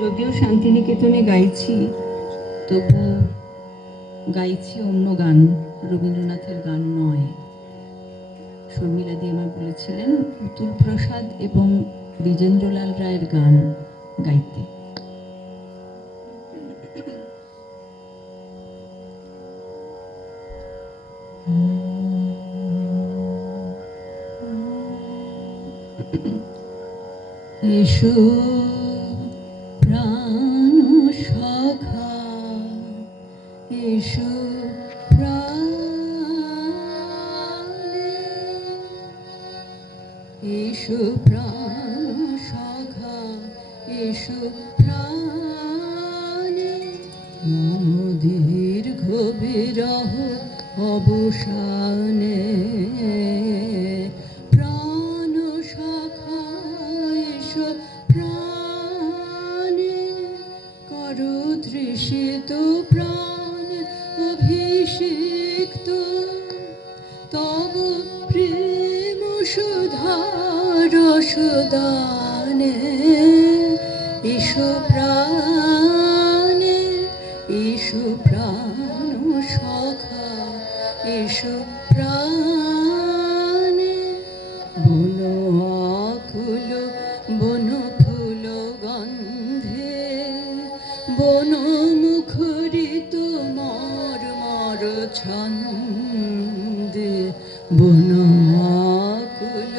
যদিও শান্তিনিকেতনে গাইছি, তবু গাইছি অন্য গান, রবীন্দ্রনাথের গান নয়। শর্মিলা দি আমার বলেছিলেন পুতুল প্রসাদ এবং দ্বিজেন্দ্রলাল রায়ের গান গাইতে। এসো প্রাণ সখা, এসো প্রাণে, এসো প্রাণ সখা, এসো প্রাণে, মম দীর্ঘ বিরহ অবসানে। প্রাণ সখা এসো প্রাণে, করো তৃষিত প্রাণ অভিষিক্ত তব প্রেম সুধা রসদানে। এসো প্রাণে, এসো প্রাণ সখা, এসো প্রাণে, বন আকুল বন ফুল গন্ধে, বন মুখরিত মর্মর ছন্দে, বন আকুল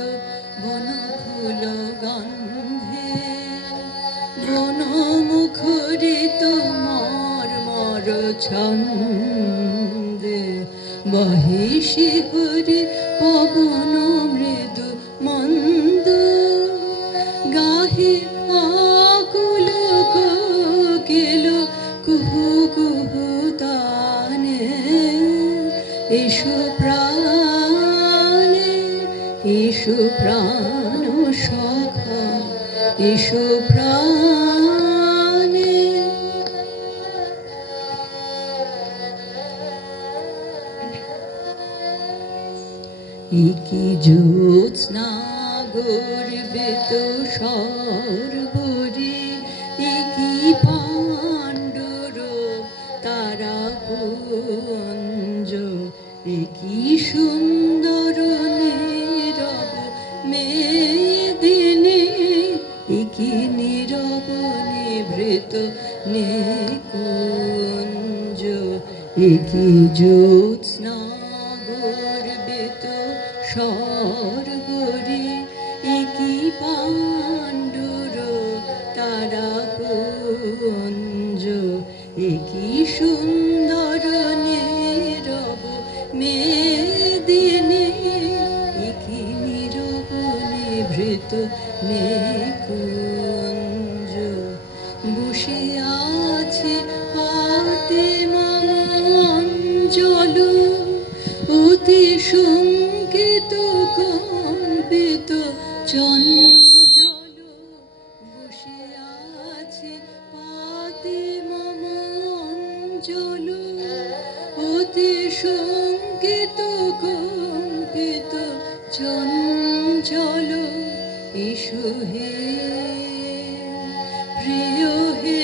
বন ফুল গন্ধে, বন মুখরিত মর্মর ছন্দে, বহে শিহরি পবন মৃদু মন্দ, গাহে আকুল কোকিল কুহু কুহু তানে। এসো প্রাণে, এসো প্রাণ সখা, এসো প্রাণে। একি জ্যোৎস্না গর্বিত সর্বরি, একি পাণ্ডুর তারাপুঞ্জ, একি সুন্দর নীরব মেদিনী, একি নীরব নিভৃত নিকুঞ্জ, একি জ্যোৎস্না গর্বিত সর্বরি, একি পাণ্ডুর তারাপুঞ্জ, একি সুন্দর নীরব মেদিনী, একি নীরব নিভৃত নিকুঞ্জ। বসে আছে হাতে মম অঞ্চল, অতি শঙ্কিত কম্পিত চঞ্চল, বসে আছে পাতে মম অঞ্চল, অতি শঙ্কিত কম্পিত চঞ্চল। এসো হে প্রিয় হে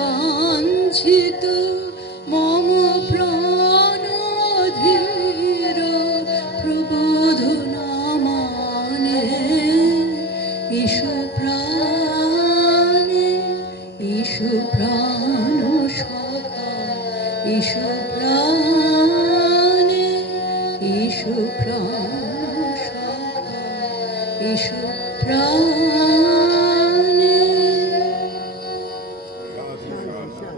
চিরবাঞ্ছিত মম প্রাণ ধীর প্রবোধনা মানে। এসো প্রাণে, এসো প্রাণ সখা, এসো প্রাণে, এসো প্রাণ সখা, এসো প্রাণ।